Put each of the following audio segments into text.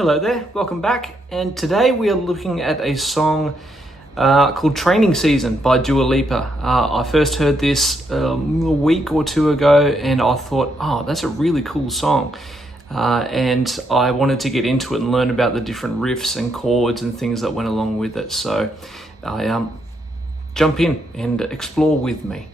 Hello there, welcome back, and today we are looking at a song called Training Season by Dua Lipa. I first heard this a week or two ago and I thought, oh, that's a really cool song. And I wanted to get into it and learn about the different riffs and chords and things that went along with it. So I jump in and explore with me.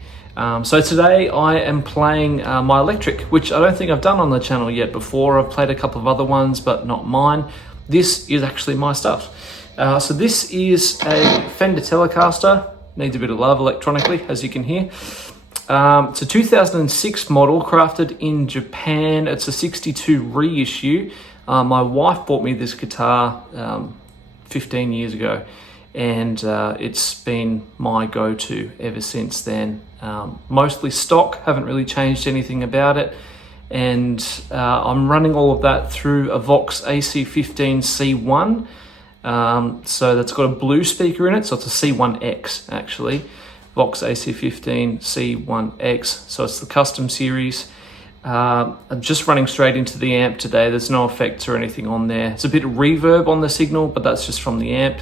So today I am playing my electric, which I don't think I've done on the channel yet before. I've played a couple of other ones, but not mine. This is actually my stuff. So this is a Fender Telecaster. Needs a bit of love electronically, as you can hear. It's a 2006 model, crafted in Japan. It's a 62 reissue. My wife bought me this guitar 15 years ago, and it's been my go-to ever since then. Mostly stock, haven't really changed anything about it, and I'm running all of that through a Vox AC15 C1. So that's got a blue speaker in it, so it's a C1X actually. Vox AC15 C1X, so it's the custom series. I'm just running straight into the amp today. There's no effects or anything on there. It's a bit of reverb on the signal, but that's just from the amp.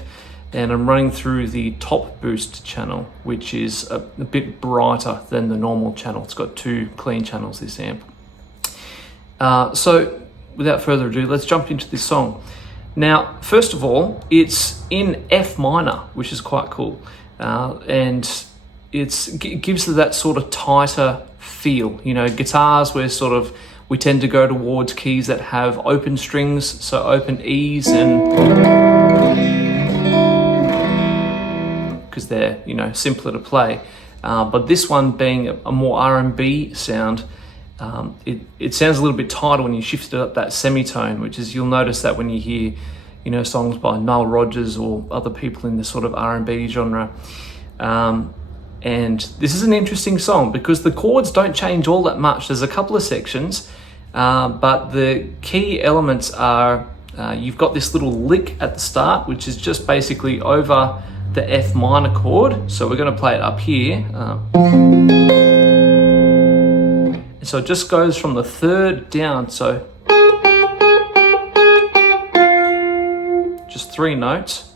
And I'm running through the top boost channel, which is a bit brighter than the normal channel. It's got two clean channels, this amp. So without further ado, let's jump into this song. Now, first of all, it's in F minor, which is quite cool. And it gives it that sort of tighter feel. You know, guitars where we tend to go towards keys that have open strings, so open E's and because they're, you know, simpler to play. But this one being a more R&B sound, it sounds a little bit tighter when you shift it up that semitone, which is, you'll notice that when you hear, you know, songs by Nile Rodgers or other people in this sort of R&B genre. And this is an interesting song because the chords don't change all that much. There's a couple of sections, but the key elements are, you've got this little lick at the start, which is just basically over the F minor chord. So we're going to play it up here. And so it just goes from the third down. So just 3 notes.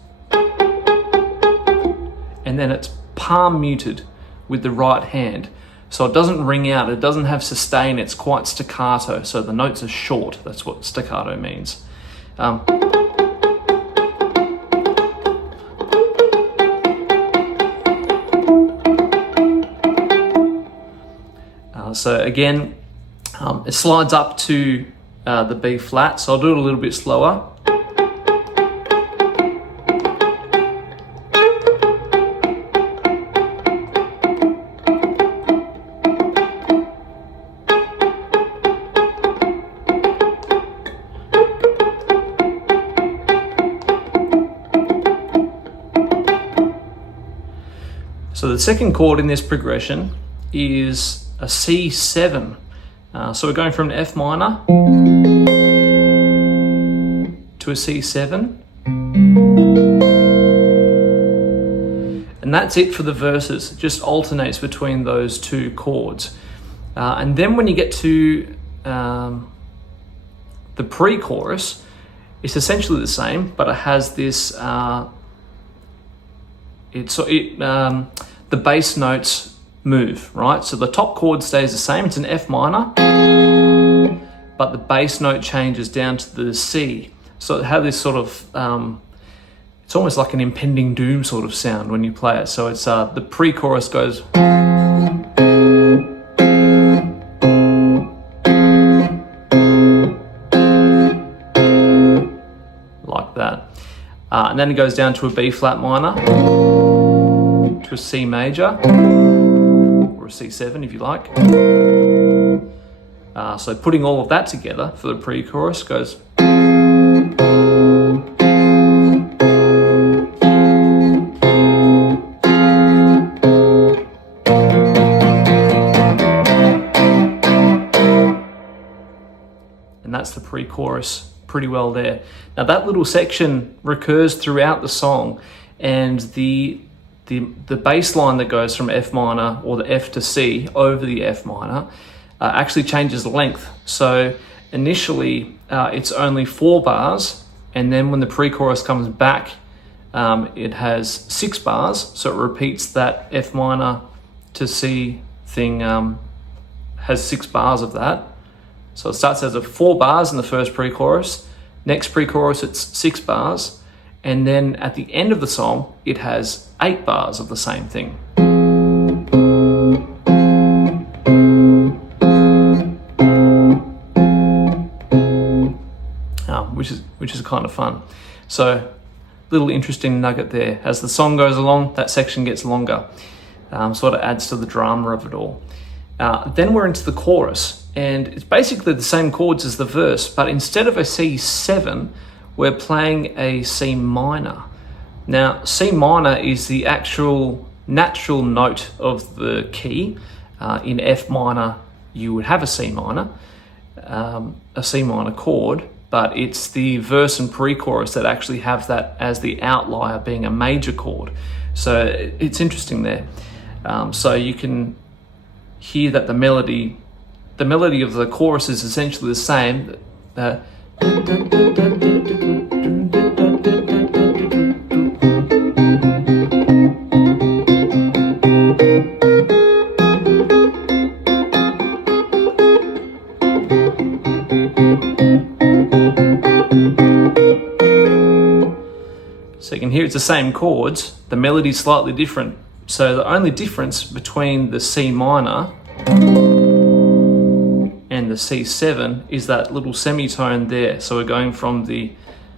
And then it's palm muted with the right hand. So it doesn't ring out, it doesn't have sustain, it's quite staccato. So the notes are short, that's what staccato means. So again, it slides up to the B flat, so I'll do it a little bit slower. So the second chord in this progression is a C7. So we're going from an F minor to a C7. And that's it for the verses. It just alternates between those two chords. And then when you get to the pre-chorus, it's essentially the same, but it has this, the bass notes move, right? So the top chord stays the same, it's an F minor, but the bass note changes down to the C. So it has this sort of, it's almost like an impending doom sort of sound when you play it. So it's, the pre-chorus goes like that. And then it goes down to a B flat minor, to a C major, or a C7 if you like. So putting all of that together for the pre-chorus goes. And that's the pre-chorus pretty well there. Now that little section recurs throughout the song, and the bass line that goes from F minor, or the F to C over the F minor, actually changes length. So initially it's only 4 bars, and then when the pre-chorus comes back, it has 6 bars, so it repeats that F minor to C thing, has 6 bars of that. So it starts as 4 bars in the first pre-chorus, next pre-chorus it's 6 bars, and then at the end of the song it has 8 bars of the same thing. Which is kind of fun. So little interesting nugget there. As the song goes along, that section gets longer. Sort of adds to the drama of it all. Then we're into the chorus, and it's basically the same chords as the verse, but instead of a C7, we're playing a C minor. Now, C minor is the actual natural note of the key. In F minor, you would have a C minor chord, but it's the verse and pre-chorus that actually have that as the outlier being a major chord. So it's interesting there. So you can hear that the melody of the chorus is essentially the same. So you can hear it's the same chords, the melody's slightly different. So the only difference between the C minor and the C7 is that little semitone there. So we're going from the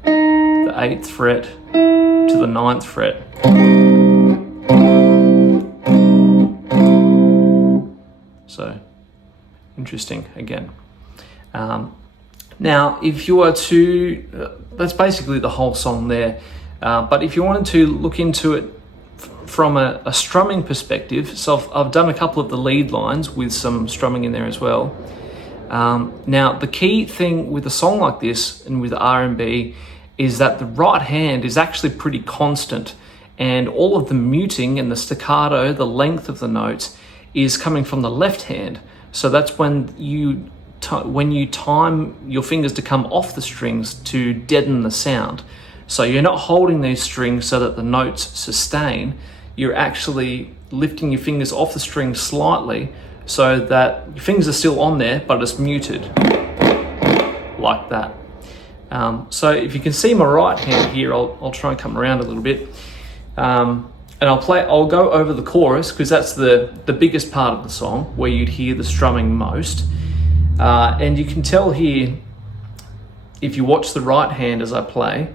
8th fret to the 9th fret. So interesting again. Now, if you were to, that's basically the whole song there. But if you wanted to look into it from a strumming perspective, so I've done a couple of the lead lines with some strumming in there as well. Now, the key thing with a song like this and with R&B is that the right hand is actually pretty constant, and all of the muting and the staccato, the length of the notes, is coming from the left hand. So that's when you time your fingers to come off the strings to deaden the sound. So you're not holding these strings so that the notes sustain. You're actually lifting your fingers off the strings slightly so that your fingers are still on there, but it's muted, like that. So if you can see my right hand here, I'll try and come around a little bit. And I'll go over the chorus, because that's the biggest part of the song, where you'd hear the strumming most. And you can tell here, if you watch the right hand as I play,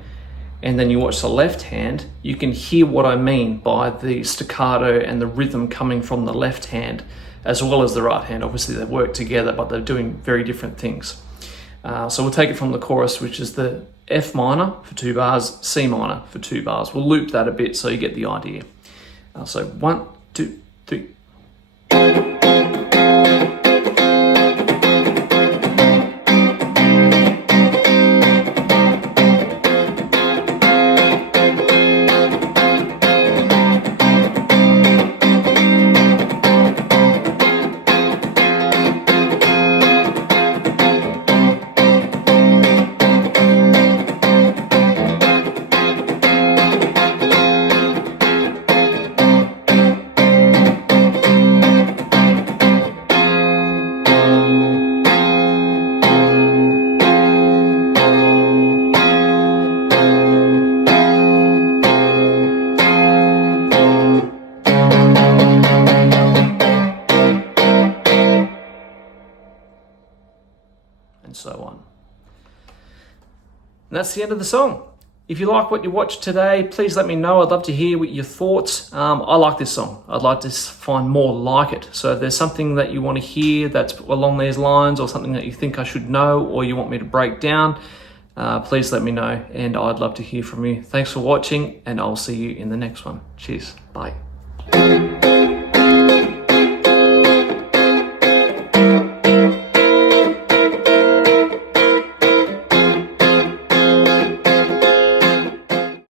and then you watch the left hand, you can hear what I mean by the staccato and the rhythm coming from the left hand as well as the right hand. Obviously they work together, but they're doing very different things. So we'll take it from the chorus, which is the F minor for 2 bars, C minor for 2 bars. We'll loop that a bit so you get the idea. So 1, 2, 3. And so on. And that's the end of the song. If you like what you watched today, please let me know. I'd love to hear what your thoughts. I like this song. I'd like to find more like it. So if there's something that you want to hear that's along these lines, or something that you think I should know, or you want me to break down, please let me know, and I'd love to hear from you. Thanks for watching, and I'll see you in the next one. Cheers. Bye.